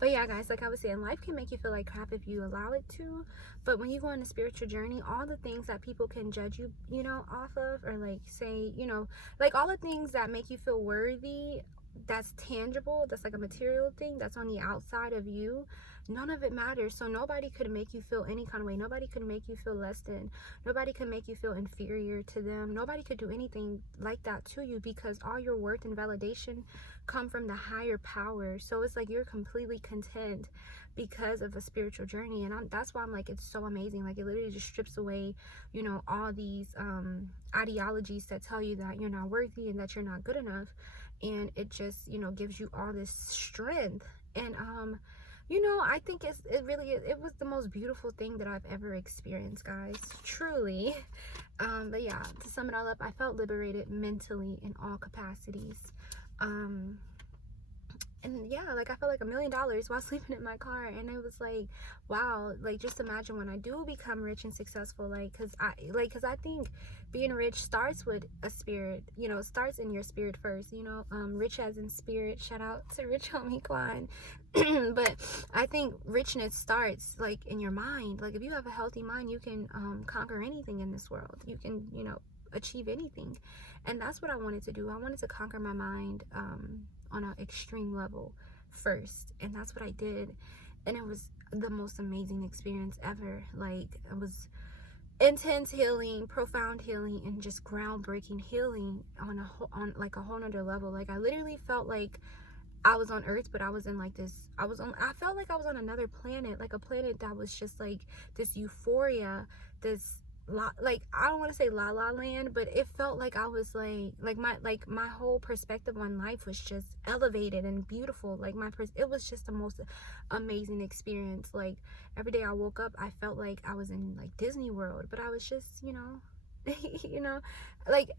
But yeah, guys, like I was saying, life can make you feel like crap if you allow it to. But when you go on a spiritual journey, all the things that people can judge you, off of, or like say, like all the things that make you feel worthy, that's tangible, that's like a material thing, that's on the outside of you, none of it matters. So nobody could make you feel any kind of way. Nobody could make you feel less than. Nobody could make you feel inferior to them. Nobody could do anything like that to you, because all your worth and validation come from the higher power. So it's like you're completely content because of a spiritual journey. And that's why I'm like, it's so amazing. Like, it literally just strips away, all these ideologies that tell you that you're not worthy and that you're not good enough. And it just, gives you all this strength. And I think it was the most beautiful thing that I've ever experienced, guys, truly. But yeah, to sum it all up, I felt liberated mentally in all capacities. And yeah, like I felt like $1 million while sleeping in my car. And it was like, wow, like just imagine when I do become rich and successful, because I think being rich starts with a spirit, starts in your spirit first, rich as in spirit. Shout out to Rich Homie Quan. But I think richness starts like in your mind. Like if you have a healthy mind, you can conquer anything in this world. You can, achieve anything. And that's what I wanted to do. I wanted to conquer my mind on an extreme level first, and that's what I did. And it was the most amazing experience ever. Like, it was intense healing, profound healing, and just groundbreaking healing on like a whole nother level. Like, I literally felt like I was on Earth, but I was in like this, I felt like I was on another planet, like a planet that was just like this euphoria, this like, I don't want to say la la land, but it felt like I was like my whole perspective on life was just elevated and beautiful. Like it was just the most amazing experience. Like every day I woke up, I felt like I was in like Disney World, but I was just, like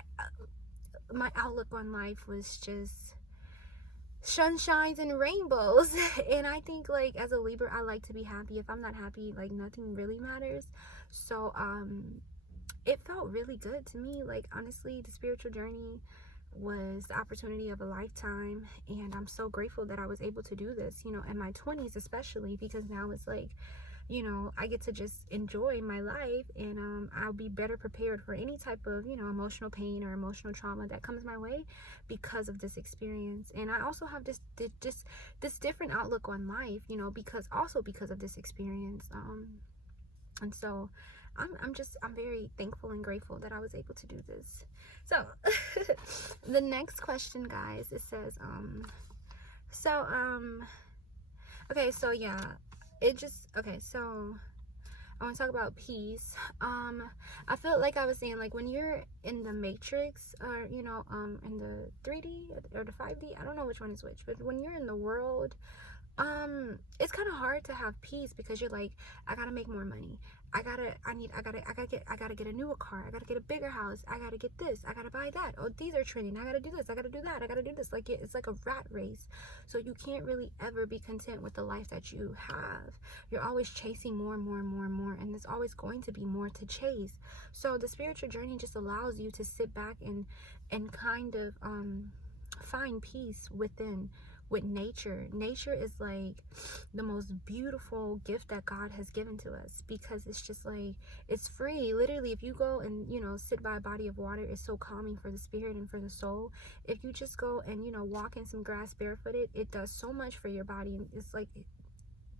my outlook on life was just sunshines and rainbows. And I think, like, as a Libra, I like to be happy. If I'm not happy, like, nothing really matters. So it felt really good to me. Like, honestly, the spiritual journey was the opportunity of a lifetime, and I'm so grateful that I was able to do this, in my 20s especially, because now it's like, I get to just enjoy my life, and I'll be better prepared for any type of, emotional pain or emotional trauma that comes my way because of this experience. And I also have this different outlook on life, because of this experience. And so I'm very thankful and grateful that I was able to do this. So the next question, guys, it says okay, so yeah, so I want to talk about peace. I feel like I was saying, like, when you're in the matrix, or in the 3D or the 5D, I don't know which one is which, but when you're in the world, it's kind of hard to have peace, because you're like, I gotta make more money, I gotta get a newer car, I gotta get a bigger house, I gotta get this, I gotta buy that, oh, these are trending, I gotta do this, I gotta do that, I gotta do this. Like, it's like a rat race. So you can't really ever be content with the life that you have. You're always chasing more and more and more and more, and there's always going to be more to chase. So the spiritual journey just allows you to sit back and kind of find peace with nature. Nature is like the most beautiful gift that God has given to us, because it's just like, it's free. Literally, if you go and sit by a body of water, it's so calming for the spirit and for the soul. If you just go and walk in some grass barefooted, it does so much for your body, and it's like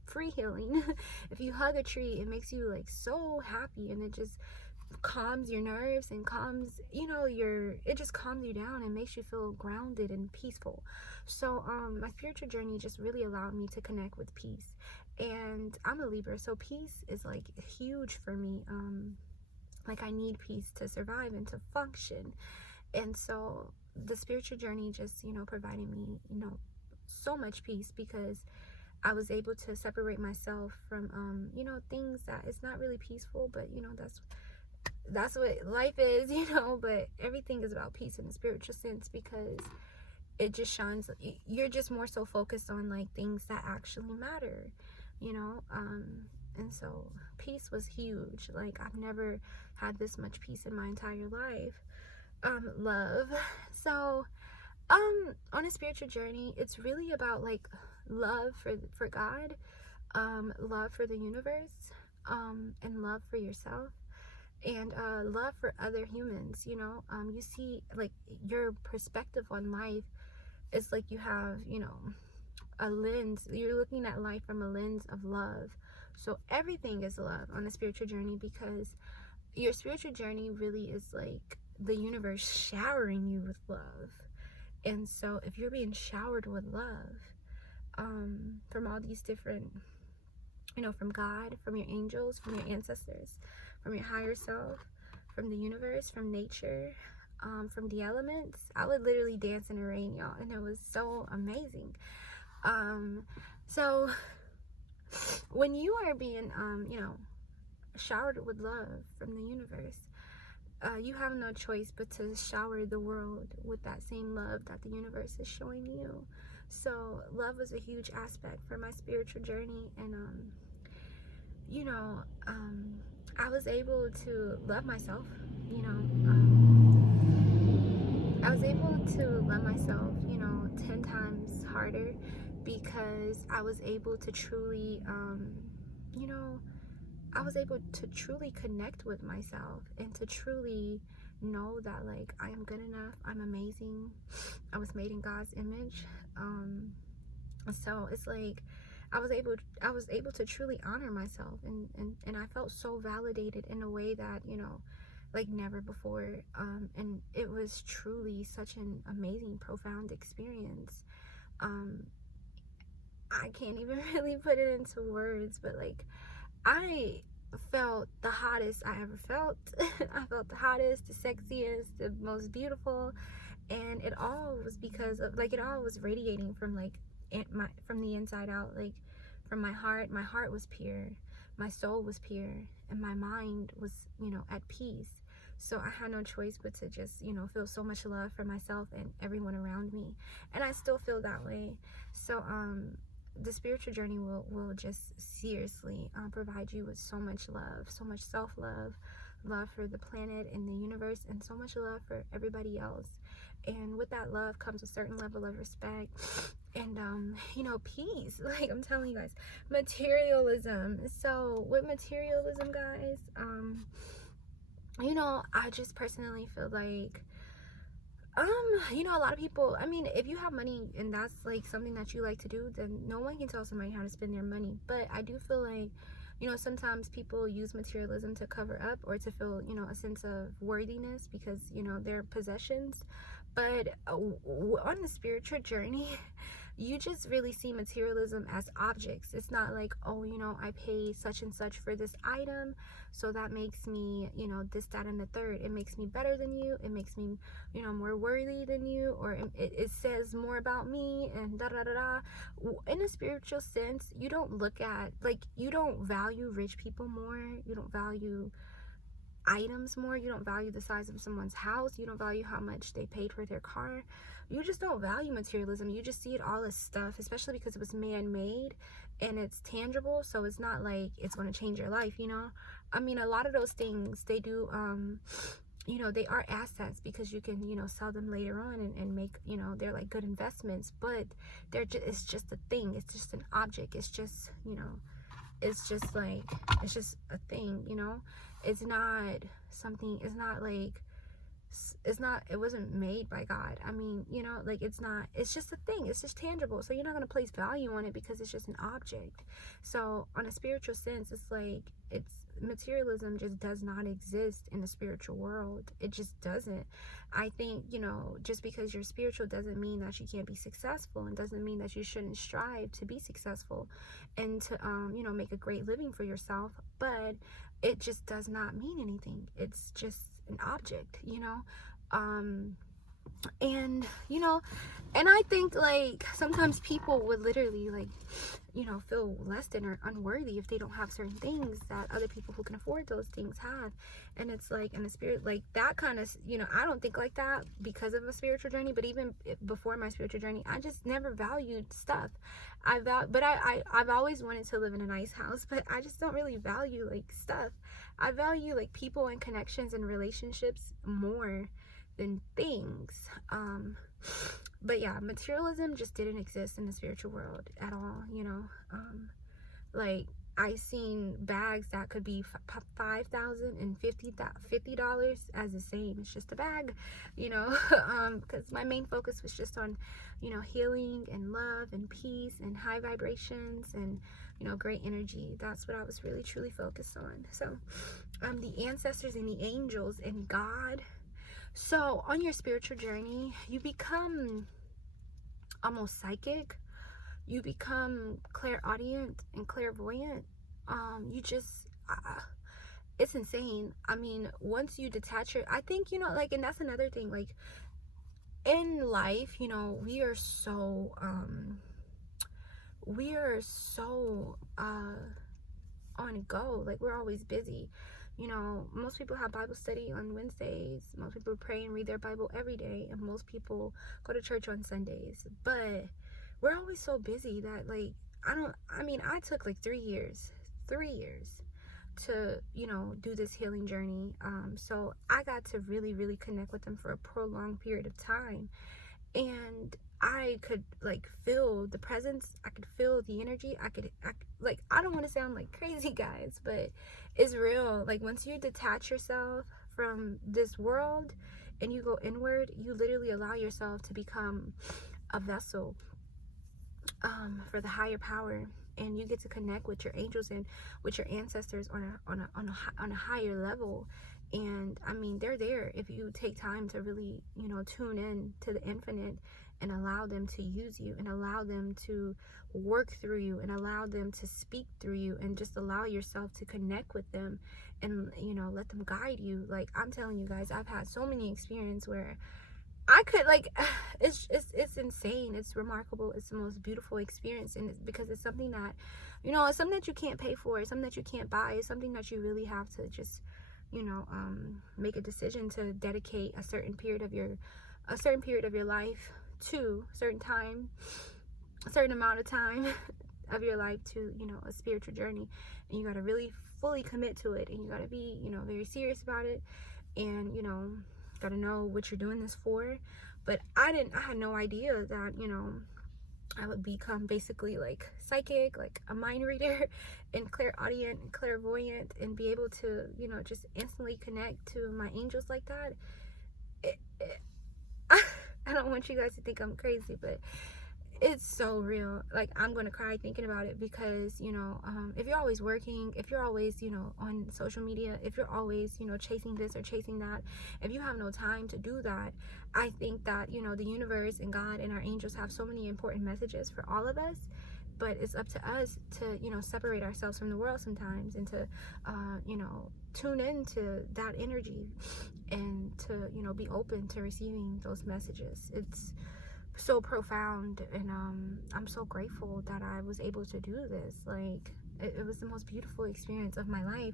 free healing. If you hug a tree, it makes you like so happy, and it just calms your nerves and calms, it just calms you down and makes you feel grounded and peaceful. So my spiritual journey just really allowed me to connect with peace. And I'm a Libra, so peace is like huge for me. Like, I need peace to survive and to function. And so the spiritual journey just provided me so much peace, because I was able to separate myself from things that it's not really peaceful, but that's what life is, but everything is about peace in the spiritual sense, because it just shines. You're just more so focused on like things that actually matter, and so peace was huge. Like, I've never had this much peace in my entire life. Love. So on a spiritual journey, it's really about like love for God, love for the universe, and love for yourself, and love for other humans. You know, you see, like, your perspective on life is like you have, you know, a lens. You're looking at life from a lens of love. So everything is love on a spiritual journey, because your spiritual journey really is like the universe showering you with love. And so if you're being showered with love, from all these different, you know, from God, from your angels, from your ancestors, from your higher self, from the universe, from nature, from the elements. I would literally dance in the rain, y'all, and it was so amazing. So when you are being, you know, showered with love from the universe, you have no choice but to shower the world with that same love that the universe is showing you. So love was a huge aspect for my spiritual journey, and you know, I was able to love myself. You know, I was able to love myself, you know, 10 times harder, because I was able to truly, you know, I was able to truly connect with myself, and to truly know that, like, I am good enough, I'm amazing, I was made in God's image. So it's like I was able to truly honor myself, and I felt so validated in a way that, you know, like never before. And it was truly such an amazing, profound experience. I can't even really put it into words, but like, I felt the hottest I ever felt. I felt the hottest, the sexiest, the most beautiful, and it all was because of, like, it all was radiating from, like, from the inside out, like from my heart. My heart was pure, my soul was pure, and my mind was, you know, at peace. So I had no choice but to just, you know, feel so much love for myself and everyone around me, and I still feel that way. So the spiritual journey will just seriously provide you with so much love, so much self-love, love for the planet and the universe, and so much love for everybody else. And with that love comes a certain level of respect, and you know, peace. Like, I'm telling you guys, materialism. So with materialism, guys, you know, I just personally feel like, you know, a lot of people, I mean, if you have money and that's like something that you like to do, then no one can tell somebody how to spend their money. But I do feel like, you know, sometimes people use materialism to cover up, or to feel, you know, a sense of worthiness because, you know, their possessions. But on the spiritual journey, you just really see materialism as objects. It's not like, oh, you know, I pay such and such for this item, so that makes me, you know, this, that, and the third. It makes me better than you. It makes me, you know, more worthy than you, or it says more about me, and da da da da. In a spiritual sense, you don't look at, like, you don't value rich people more. You don't value items more. You don't value the size of someone's house. You don't value how much they paid for their car. You just don't value materialism. You just see it all as stuff, especially because it was man-made and it's tangible. So it's not like it's going to change your life, you know. I mean, a lot of those things, they do, you know, they are assets because you can, you know, sell them later on and make, you know, they're like good investments. But it's just a thing. It's just an object. It's just, you know, it's just like, it's just a thing, you know. It's not something, it's not like, it's not, it wasn't made by God. I mean, you know, like, it's not, it's just a thing. It's just tangible. So you're not going to place value on it because it's just an object. So on a spiritual sense, it's like, it's, materialism just does not exist in the spiritual world. It just doesn't. I think, you know, just because you're spiritual doesn't mean that you can't be successful, and doesn't mean that you shouldn't strive to be successful and to, you know, make a great living for yourself. But it just does not mean anything. It's just an object, you know. And you know, and I think, like, sometimes people would literally, like, you know, feel less than or unworthy if they don't have certain things that other people who can afford those things have. And it's like, in the spirit, like, that kind of, you know, I don't think like that because of a spiritual journey. But even before my spiritual journey, I just never valued stuff. I've always wanted to live in a nice house, but I just don't really value, like, stuff. I value, like, people and connections and relationships more than things. but yeah, materialism just didn't exist in the spiritual world at all, you know. Like, I seen bags that could be $5,000 and $50 as the same. It's just a bag, you know. Because my main focus was just on, you know, healing and love and peace and high vibrations and, you know, great energy. That's what I was really truly focused on. So the ancestors and the angels and God. So on your spiritual journey, you become almost psychic. You become clairaudient and clairvoyant. You just, it's insane. I mean, once you detach I think, you know, like, and that's another thing, like, in life, you know, we are so on go. Like, we're always busy. You know, most people have Bible study on Wednesdays. Most people pray and read their Bible every day. And most people go to church on Sundays. But we're always so busy that, like, I took like 3 years to, you know, do this healing journey. So I got to really, really connect with them for a prolonged period of time. And I could, like, feel the presence. I could feel the energy. I don't want to sound like crazy, guys, but it's real. Like, once you detach yourself from this world and you go inward, you literally allow yourself to become a vessel for the higher power, and you get to connect with your angels and with your ancestors on a higher level. And I mean, they're there if you take time to really, you know, tune in to the infinite and allow them to use you and allow them to work through you and allow them to speak through you, and just allow yourself to connect with them and, you know, let them guide you. Like, I'm telling you guys, I've had so many experiences where I could, like, it's insane. It's remarkable. It's the most beautiful experience. And it's because it's something that, you know, it's something that you can't pay for. It's something that you can't buy. It's something that you really have to just, you know, make a decision to dedicate a certain period of your life to, a certain amount of time of your life to, you know, a spiritual journey. And you got to really fully commit to it. And you got to be, you know, very serious about it. And, you know, got to know what you're doing this for. But I had no idea that, you know, I would become basically like psychic, like a mind reader, and clairaudient and clairvoyant, and be able to, you know, just instantly connect to my angels like that. I don't want you guys to think I'm crazy, but it's so real. Like, I'm gonna cry thinking about it, because, you know, if you're always working, if you're always, you know, on social media, if you're always, you know, chasing this or chasing that, if you have no time to do that, I think that, you know, the universe and God and our angels have so many important messages for all of us. But it's up to us to, you know, separate ourselves from the world sometimes, and to, you know, tune into that energy, and to, you know, be open to receiving those messages. It's so profound, and I'm so grateful that I was able to do this. Like, it was the most beautiful experience of my life.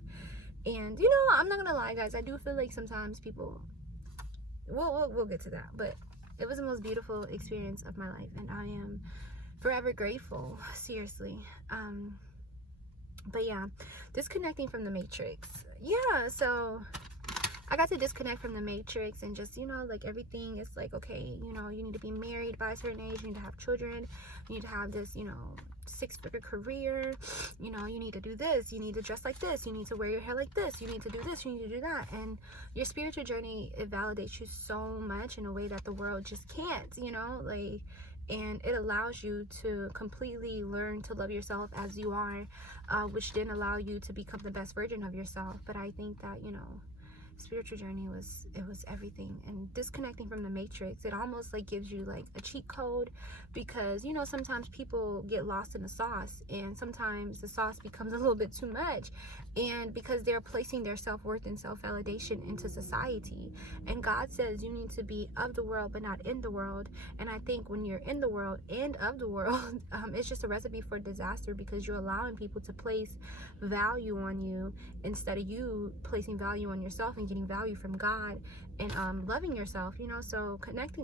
And, you know, I'm not gonna lie, guys, I do feel like sometimes people, we'll get to that, but it was the most beautiful experience of my life, and I am forever grateful, seriously. But yeah, disconnecting from the matrix. Yeah, so I got to disconnect from the matrix, and just, you know, like, everything is like, okay, you know, you need to be married by a certain age, you need to have children, you need to have this, you know, 6-figure career, you know, you need to do this, you need to dress like this, you need to wear your hair like this, you need to do this, you need to do that. And your spiritual journey, it validates you so much in a way that the world just can't, you know, like, and it allows you to completely learn to love yourself as you are, which then allow you to become the best version of yourself. But I think that, you know, spiritual journey was everything. And disconnecting from the matrix, it almost like gives you like a cheat code, because, you know, sometimes people get lost in the sauce, and sometimes the sauce becomes a little bit too much, and because they're placing their self-worth and self-validation into society. And God says you need to be of the world but not in the world. And I think when you're in the world and of the world, it's just a recipe for disaster, because you're allowing people to place value on you instead of you placing value on yourself and getting value from God, and loving yourself, you know. So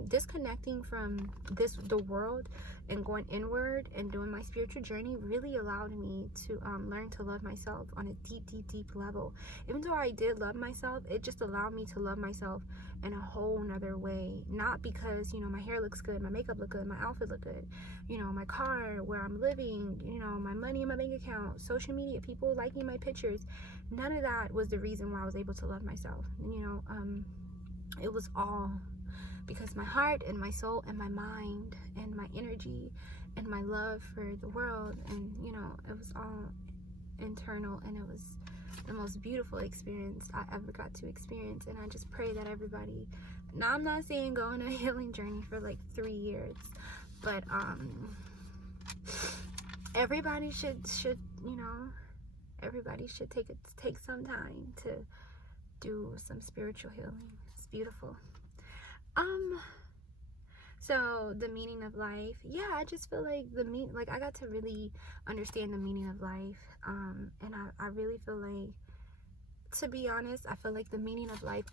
disconnecting from the world and going inward and doing my spiritual journey really allowed me to learn to love myself on a deep level. Even though I did love myself, it just allowed me to love myself in a whole nother way. Not because, you know, my hair looks good, my makeup look good, my outfit look good, you know, my car, where I'm living, you know, my money in my bank account, social media, people liking my pictures. None of that was the reason why I was able to love myself. You know, it was all because my heart and my soul and my mind and my energy and my love for the world, and, you know, it was all internal, and it was the most beautiful experience I ever got to experience. And I just pray that everybody, now I'm not saying go on a healing journey for like 3 years, but everybody should you know, everybody should take some time to do some spiritual healing. It's beautiful. So the meaning of life, yeah, I just feel like like I got to really understand the meaning of life, and I really feel like, to be honest, I feel like the meaning of life